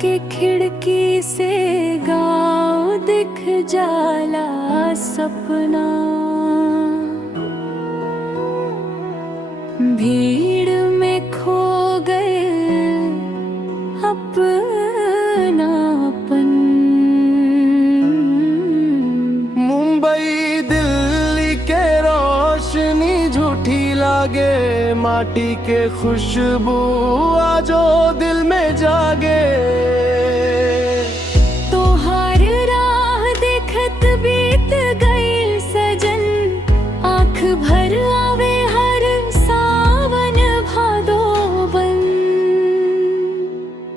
के खिड़की से गाँव दिख जाला सपना। भीड़ में खो गए अपनापन। मुंबई दिल्ली के रोशनी झूठी लागे, माटी के खुशबू आजो दिल में जागे। तोहार राह देखत बीत गईल सजन, आँख भर आवे हर सावन भादोबन।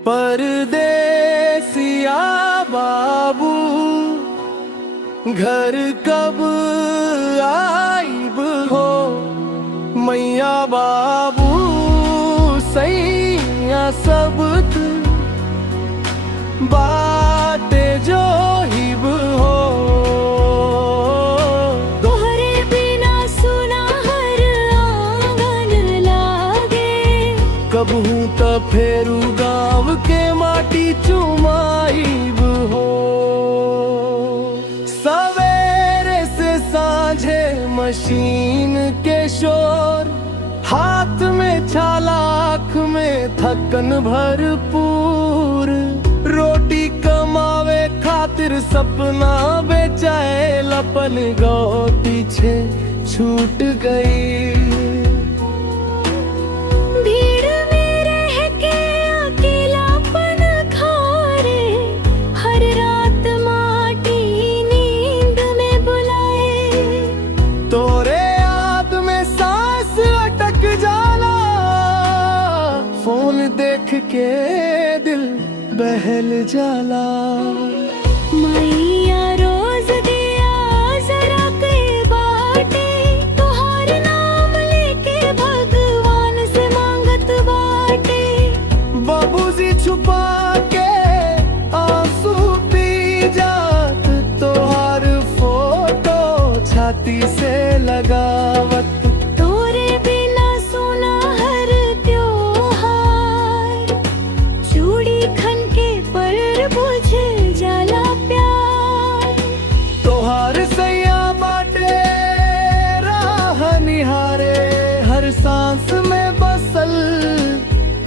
परदेसिया बाबू घर कब आइब हो, मैया बाबू सैया सब बाटे जो हिब हो। तोहरे बिना सुना हर आंगन लागे, कबहू त फेरू गाँव के माटी चुमाइब हो। सवेरे से सांझे मशीन के शोर, हाथ में छाला आँख में थकन भरपूर। रोटी कमावे खातिर सपना बेचाए, लपन गाँव पीछे छूट गई। भीड़ में रह के अकेलापन खारे, हर रात माटी नींद में बुलाए। तोरे याद में सांस अटक जाला, फोन देख के दिल बहल जाला। मैया रोज दिया जरा के बाटे, तोहार नाम लेके भगवान से मांगत बाटे। बाबूजी छुपा के आंसू पी जात, तोहार फोटो छाती से लगावत। तोरे बिना सोना हर त्योहार, चूड़ी खन के पर बुझ जाला प्यार। तोहार सैया बाटे राह निहारे, हर सांस में बसल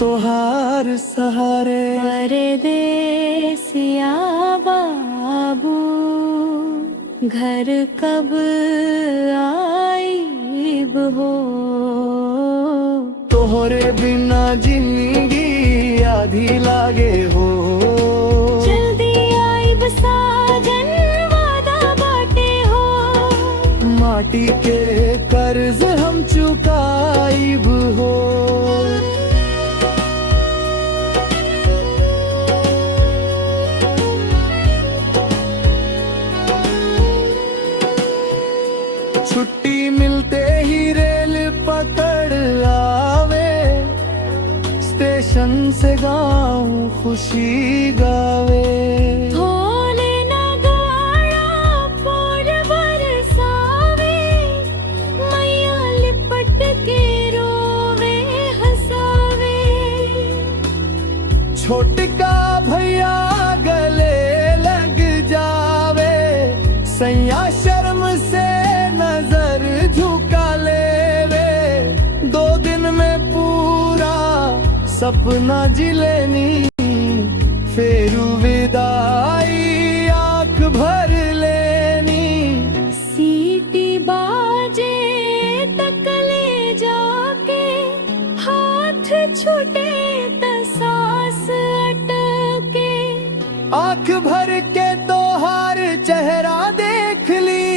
तोहार सहारे। परदेसिया बाबू घर कब आइब हो। तोहरे बिना जिंदगी आधी लागे हो। जल्दी आइब साजन वादा बाटे हो, माटी के कर्ज हम चुकाइब हो। छुट्टी मिलते ही रेल पकड़ आवे, स्टेशन से गाँव खुशी गावे। भोले नगाड़ा पोर बरसावे, मैया लिपट के रोवे हंसावे। छोटका भैया गले लग जावे, सैया शर्म से नजर झुका लेवे। 2 दिन में पूरा सपना जिलेनी, फेरू विदाई आँख भर लेनी। सीटी बाजे तक ले जाके, हाथ छूटे त सांस अटके। आँख भर के तोहार चेहरा देख ली,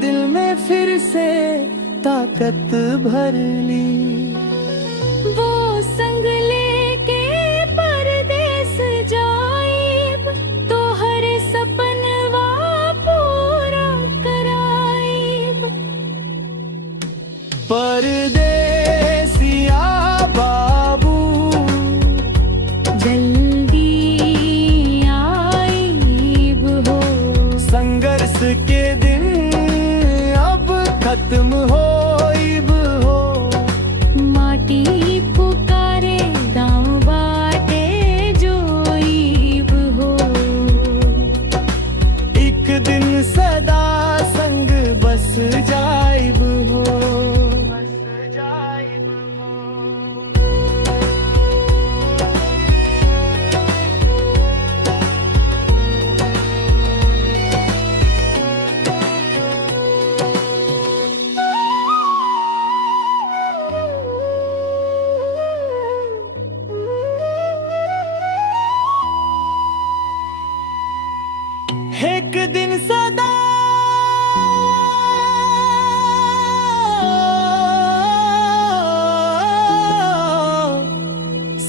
दिल में फिर से ताकत भर ली। वो संग लेके परदेस जाइब, तोहर सपनवा पूरा कराइब। परदेसिया बाबू जल्दी आइब हो। संघर्ष के दिन अब खत्म होइब हो। माटी पुकारे दाँव बाटे जो एक दिन सदा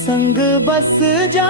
संग बस जा